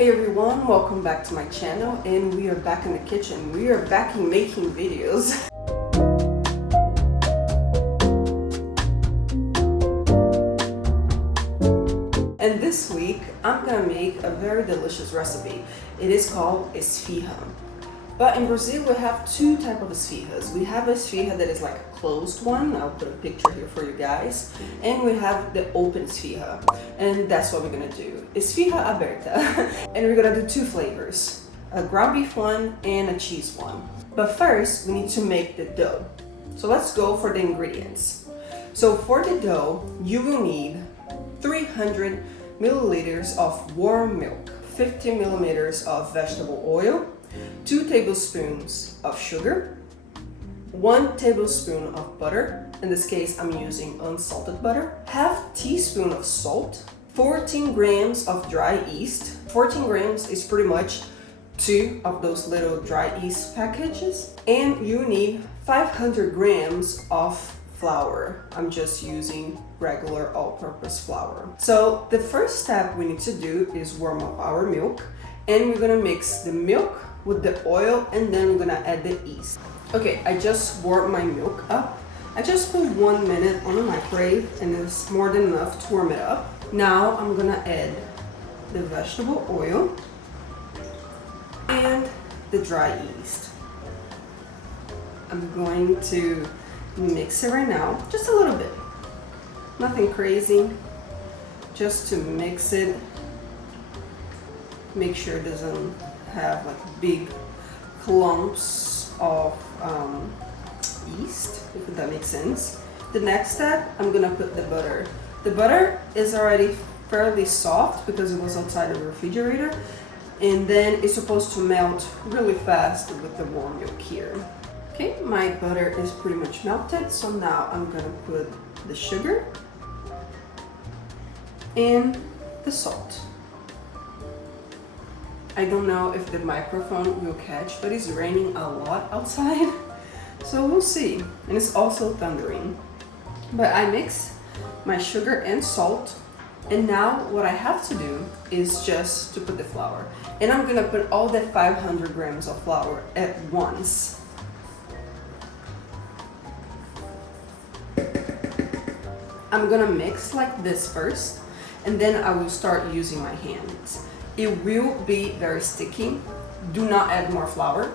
Hey everyone, welcome back to my channel, and we are back in the kitchen. We are back in making videos. And this week, I'm gonna make a very delicious recipe. It is called esfiha. But in Brazil, we have two types of sfihas. We have a sfiha that is like a closed one. I'll put a picture here for you guys. And we have the open sfiha. And that's what we're gonna do. Esfiha aberta. And we're gonna do two flavors. A ground beef one and a cheese one. But first, we need to make the dough. So let's go for the ingredients. So for the dough, you will need 300 milliliters of warm milk, 50 milliliters of vegetable oil, 2 tablespoons of sugar, 1 tablespoon of butter. In this case, I'm using unsalted butter, half teaspoon of salt, 14 grams of dry yeast. 14 grams is pretty much 2 of those little dry yeast packages. And you need 500 grams of flour. I'm just using regular all-purpose flour. So the first step we need to do is warm up our milk, and we're gonna mix the milk with the oil, and then we're gonna add the yeast. Okay, I just warmed my milk up. I just put 1 minute on the microwave, and it's more than enough to warm it up. Now I'm gonna add the vegetable oil and the dry yeast. I'm going to mix it right now, just a little bit. Nothing crazy, just to mix it. Make sure it doesn't have like big clumps of yeast, if that makes sense. The next step, I'm gonna put the butter. The butter is already fairly soft because it was outside of the refrigerator, and then it's supposed to melt really fast with the warm milk here. Okay, my butter is pretty much melted, so now I'm gonna put the sugar and the salt. I don't know if the microphone will catch, but it's raining a lot outside, so we'll see. And it's also thundering. But I mix my sugar and salt, and now what I have to do is just to put the flour. And I'm gonna put all the 500 grams of flour at once. I'm gonna mix like this first, and then I will start using my hands. It will be very sticky. Do not add more flour.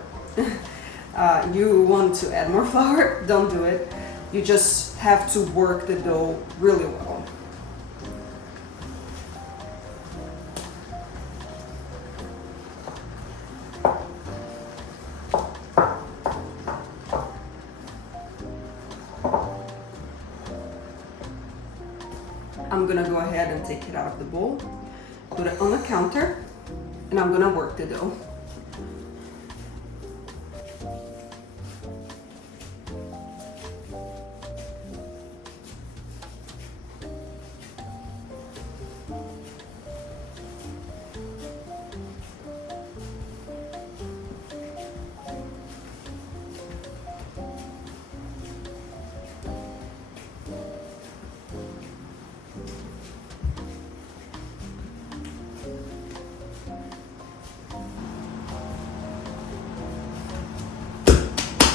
You want to add more flour, don't do it. You just have to work the dough really well. I'm gonna go ahead and take it out of the bowl, put it on the counter, and I'm gonna work the dough.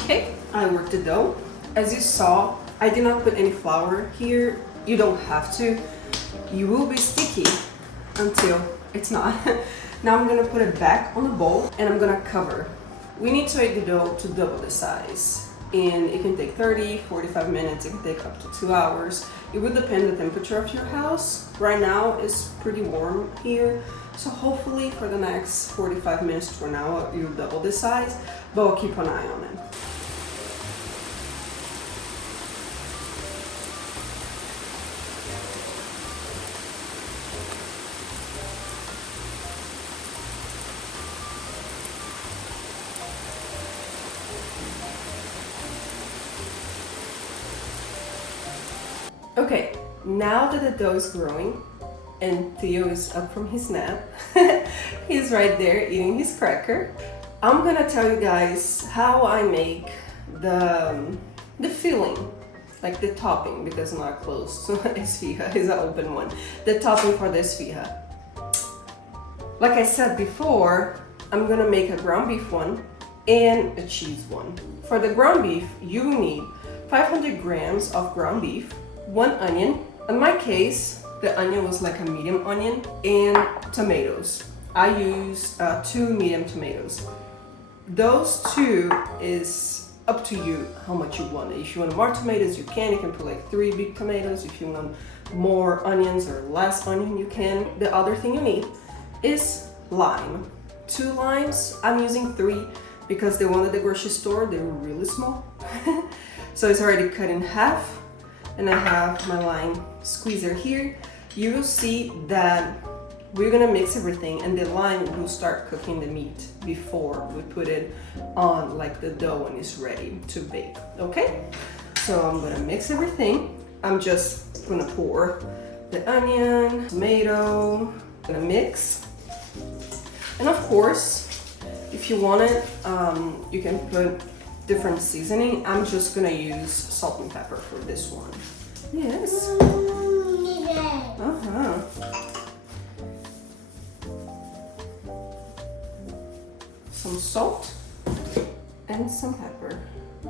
Okay, I worked the dough. As you saw, I did not put any flour here. You don't have to. You will be sticky until it's not. Now I'm gonna put it back on the bowl, and I'm gonna cover. We need to make the dough to double the size, and it can take 30, 45 minutes. It can take up to 2 hours. It would depend on the temperature of your house. Right now it's pretty warm here, so hopefully for the next 45 minutes to an hour you'll double the size, but I'll keep an eye on it. Okay, now that the dough is growing and Theo is up from his nap, he's right there eating his cracker, I'm gonna tell you guys how I make the filling, like the topping, because I'm not closed, so esfiha is an open one. The topping for the esfiha. Like I said before, I'm gonna make a ground beef one and a cheese one. For the ground beef, you will need 500 grams of ground beef, 1 onion. In my case, the onion was like a medium onion, and tomatoes. I used 2 medium tomatoes. Those 2 is up to you how much you want. If you want more tomatoes, you can. You can put like 3 big tomatoes. If you want more onions or less onion, you can. The other thing you need is lime. 2 limes. I'm using 3 because the one at the grocery store, they were really small. So it's already cut in half, and I have my lime squeezer here. You will see that we're gonna mix everything, and the lime will start cooking the meat before we put it on like the dough when it's ready to bake, okay? So I'm gonna mix everything. I'm just gonna pour the onion, tomato, gonna mix. And of course, if you want it, you can put different seasoning. I'm just gonna use salt and pepper for this one. Yes. Some salt and some pepper.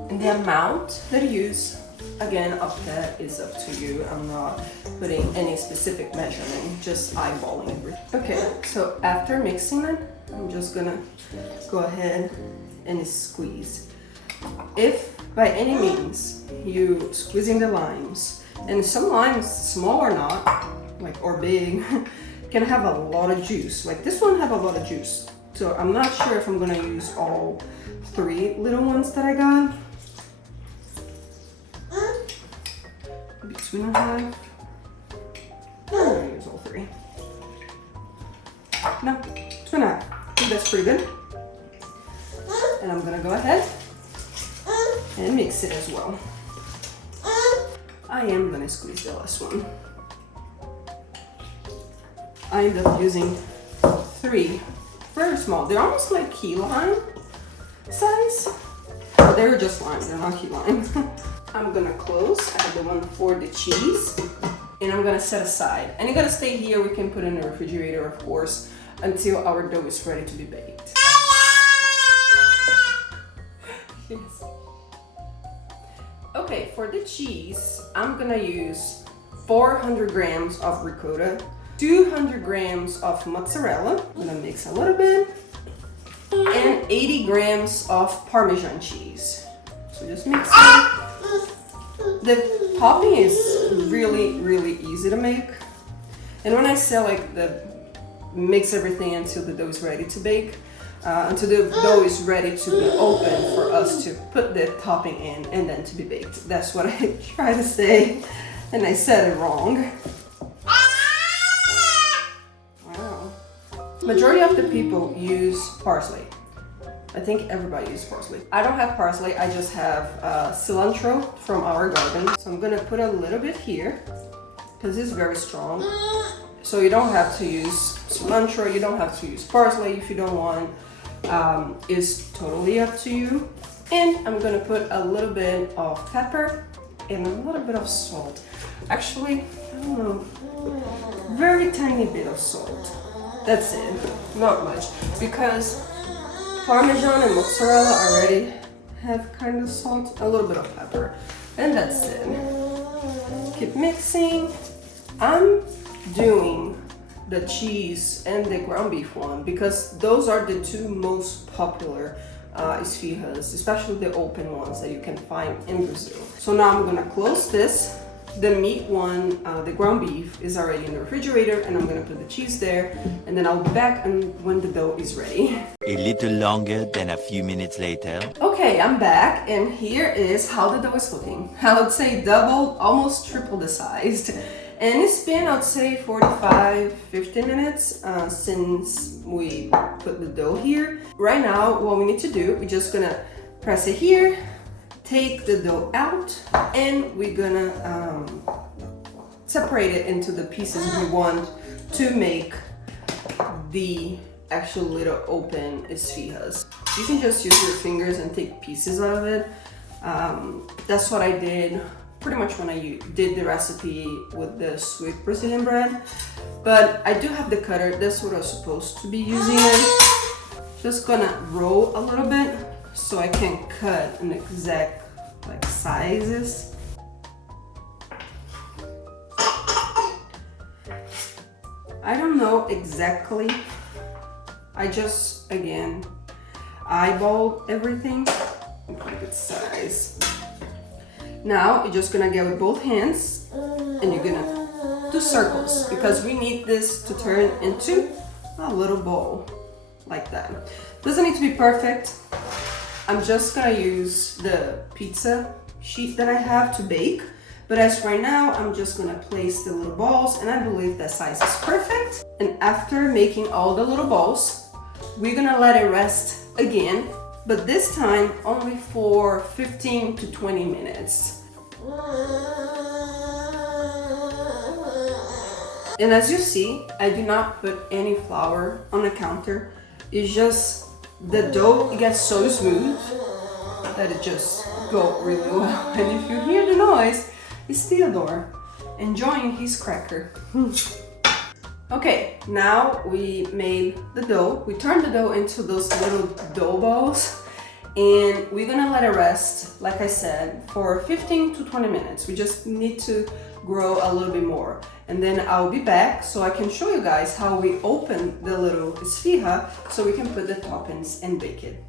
And the amount that you use, again, that is up to you. I'm not putting any specific measurement, just eyeballing everything. Okay, so after mixing it, I'm just gonna go ahead and squeeze. If by any means you squeezing the limes, and some limes, small or not, like or big, can have a lot of juice. Like this one have a lot of juice. So I'm not sure if I'm gonna use all 3 little ones that I got. Maybe 2.5. I'm gonna use all 3. No, 2.5. I think that's pretty good. And I'm gonna go ahead and mix it as well. I am gonna squeeze the last one. I end up using 3, very small. They're almost like key lime size. But they're just lime, they're not key lime. I'm gonna close. I have the one for the cheese, and I'm gonna set aside. And you're gonna stay here. We can put it in the refrigerator, of course, until our dough is ready to be baked. Yes. Okay, for the cheese, I'm gonna use 400 grams of ricotta, 200 grams of mozzarella. I'm gonna mix a little bit, and 80 grams of Parmesan cheese. So just mix it. The topping is really easy to make. And when I say like mix everything until the dough is ready to bake, until the dough is ready to be open for us to put the topping in and then to be baked. That's what I try to say, and I said it wrong. Wow. Majority of the people use parsley. I think everybody uses parsley. I don't have parsley, I just have cilantro from our garden. So I'm gonna put a little bit here, because it's very strong. So you don't have to use cilantro, you don't have to use parsley if you don't want. It's totally up to you. And I'm gonna put a little bit of pepper and a little bit of salt. Actually, I don't know, very tiny bit of salt. That's it, not much, because Parmesan and mozzarella already have kind of salt, a little bit of pepper, and that's it. Keep mixing. I'm doing the cheese and the ground beef one because those are the 2 most popular sfihas, especially the open ones that you can find in Brazil. So now I'm gonna close this. The meat one, the ground beef, is already in the refrigerator, and I'm gonna put the cheese there, and then I'll be back when the dough is ready. A little longer than a few minutes later. Okay, I'm back, and here is how the dough is looking. I would say double, almost triple the size. And it's been, I'd say, 45-50 minutes since we put the dough here. Right now, what we need to do, we're just gonna press it here, take the dough out, and we're gonna separate it into the pieces we want to make the actual little open sfihas. You can just use your fingers and take pieces out of it. That's what I did pretty much when I did the recipe with the sweet Brazilian bread. But I do have the cutter. That's what I was supposed to be using it. Just gonna roll a little bit so I can cut an exact like sizes. I don't know exactly. I just, again, eyeball everything. Good size. Now you're just gonna get with both hands and you're gonna do circles because we need this to turn into a little bowl like that. Doesn't need to be perfect. I'm just gonna use the pizza sheet that I have to bake. But as right now, I'm just gonna place the little balls and I believe that size is perfect. And after making all the little balls, we're gonna let it rest again, but this time only for 15 to 20 minutes. And as you see, I do not put any flour on the counter. It's just the dough, it gets so smooth that it just goes really well. And if you hear the noise, it's Theodore enjoying his cracker. Okay, now we made the dough. We turned the dough into those little dough balls and we're gonna let it rest, like I said, for 15 to 20 minutes. We just need to grow a little bit more. And then I'll be back so I can show you guys how we open the little sfiha so we can put the toppings and bake it.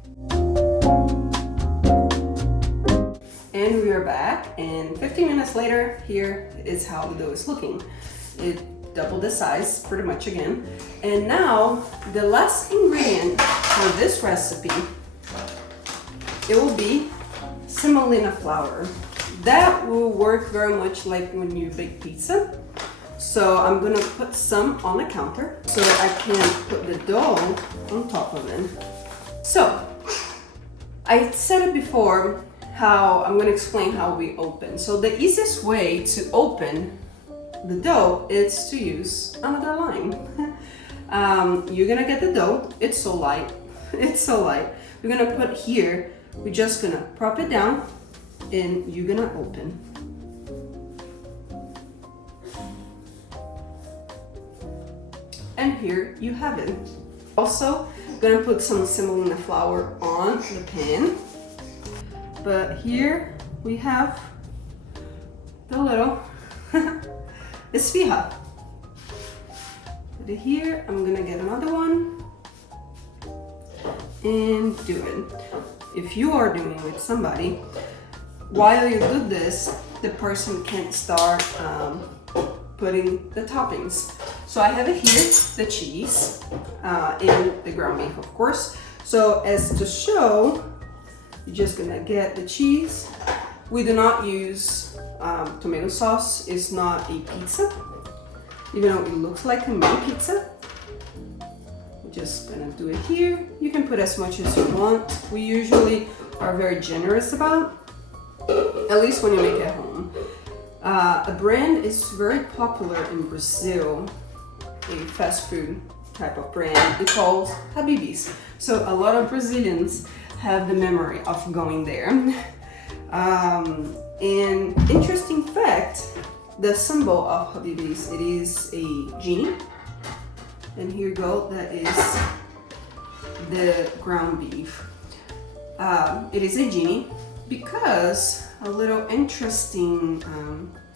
And we are back, and 15 minutes later, here is how the dough is looking. It doubled the size pretty much again. And now the last ingredient for this recipe, it will be semolina flour. That will work very much like when you bake pizza. So I'm gonna put some on the counter so that I can put the dough on top of it. So I said it before, how I'm gonna explain how we open. So the easiest way to open the dough is to use another line. You're gonna get the dough. It's so light. It's so light. We're gonna put here. We're just gonna prop it down, and you're gonna open. And here you have it. Also, gonna put some semolina flour on the pan. But here we have the little sfiha. Put it here. I'm gonna get another one and do it. If you are doing it with somebody, while you do this, the person can start putting the toppings. So I have it here, the cheese and the ground beef, of course. So as to show, you're just gonna get the cheese. We do not use tomato sauce. It's not a pizza, even though it looks like a mini pizza. We're just gonna do it here. You can put as much as you want. We usually are very generous about, at least when you make it at home. A brand is very popular in Brazil, a fast food type of brand. It's called Habib's. So a lot of Brazilians have the memory of going there. And interesting fact, the symbol of Habib's, it is a genie. And here you go, that is the ground beef. It is a genie because a little interesting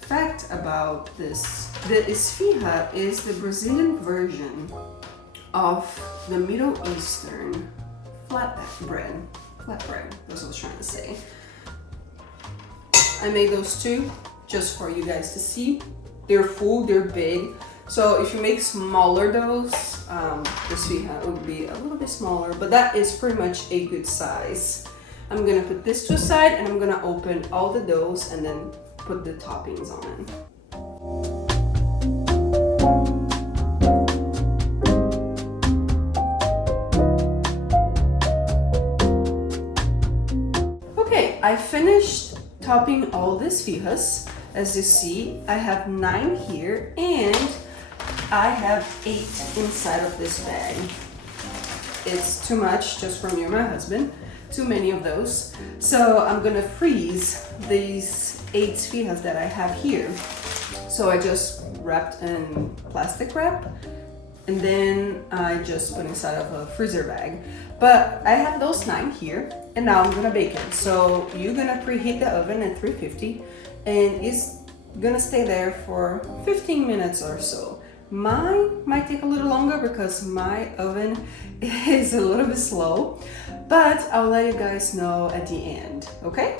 fact about this, the sfiha is the Brazilian version of the Middle Eastern flatbread, that's what I was trying to say. I made those two just for you guys to see. They're full, they're big. So if you make smaller doughs, the sfiha would be a little bit smaller, but that is pretty much a good size. I'm gonna put this to the side and I'm gonna open all the doughs and then put the toppings on it. Okay, I finished topping all the sfihas. As you see, I have 9 here and I have 8 inside of this bag. It's too much just for me and my husband. too many of those. So I'm gonna freeze these 8 sfihas that I have here. So I just wrapped in plastic wrap, and then I just put inside of a freezer bag. But I have those 9 here, and now I'm gonna bake it. So you're gonna preheat the oven at 350, and it's gonna stay there for 15 minutes or so. Mine might take a little longer because my oven is a little bit slow, but I'll let you guys know at the end, okay?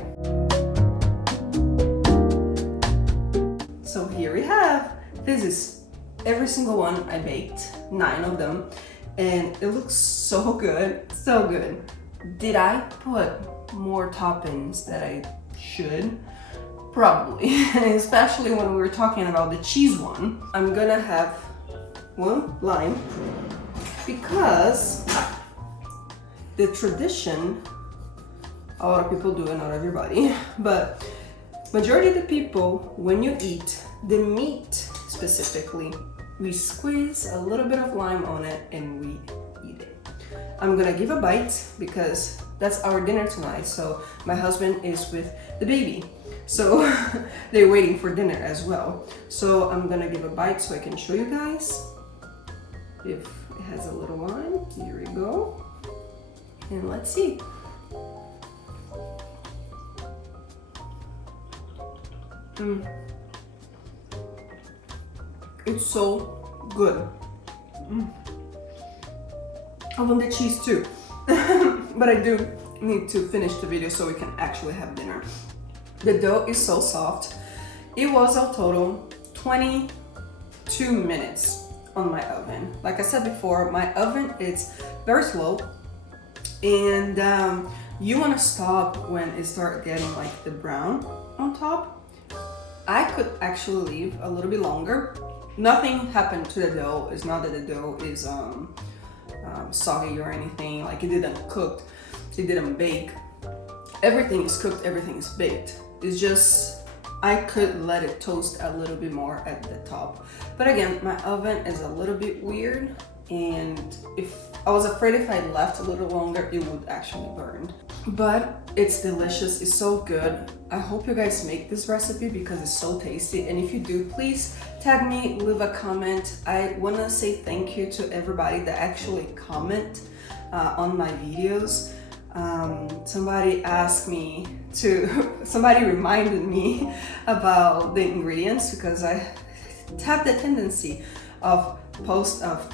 So here we have, this is every single one I baked, 9 of them, and it looks so good, so good. Did I put more toppings that I should? Probably, especially when we were talking about the cheese one. I'm gonna have 1 lime because the tradition, a lot of people do it, not everybody, but majority of the people, when you eat the meat specifically, we squeeze a little bit of lime on it and we eat it. I'm gonna give a bite because that's our dinner tonight. So my husband is with the baby, so they're waiting for dinner as well. So I'm gonna give a bite so I can show you guys if it has a little lime. Here we go, and let's see. It's so good. I want the cheese too, but I do need to finish the video so we can actually have dinner. The dough is so soft. It was a total 22 minutes on my oven. Like I said before, my oven is very slow, and you want to stop when it starts getting like the brown on top. I could actually leave a little bit longer. Nothing happened to the dough. It's not that the dough is soggy or anything, like it didn't cook, it didn't bake. Everything is cooked, everything is baked. It's just I could let it toast a little bit more at the top. But again, my oven is a little bit weird, and if I was afraid if I left a little longer, it would actually burn. But it's delicious, it's so good. I hope you guys make this recipe because it's so tasty. And if you do, please tag me, leave a comment. I want to say thank you to everybody that actually comment on my videos. Somebody asked me somebody reminded me about the ingredients because I have the tendency of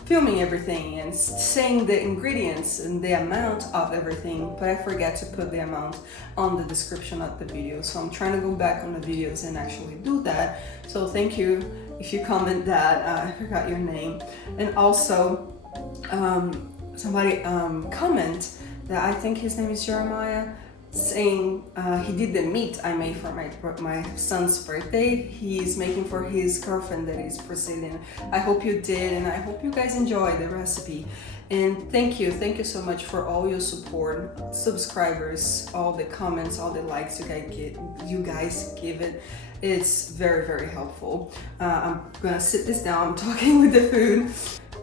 filming everything and saying the ingredients and the amount of everything, but I forget to put the amount on the description of the video. So I'm trying to go back on the videos and actually do that. So thank you if you comment that. I forgot your name. And also somebody comment that I think his name is Jeremiah, saying he did the meat I made for my son's birthday. He's making for his girlfriend that is Brazilian. I hope you did, and I hope you guys enjoyed the recipe. And thank you so much for all your support, subscribers, all the comments, all the likes you guys give it. It's very, very helpful. I'm gonna sit this down, I'm talking with the food.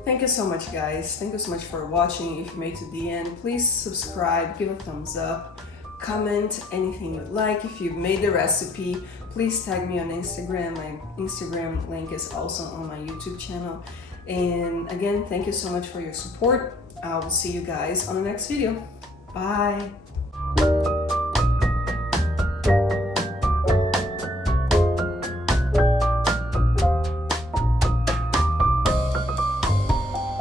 Thank you so much, guys. Thank you so much for watching. If you made it to the end, please subscribe, give a thumbs up, comment anything you'd like. If you've made the recipe, please tag me on Instagram. My Instagram link is also on my YouTube channel. And again, thank you so much for your support. I will see you guys on the next video. Bye.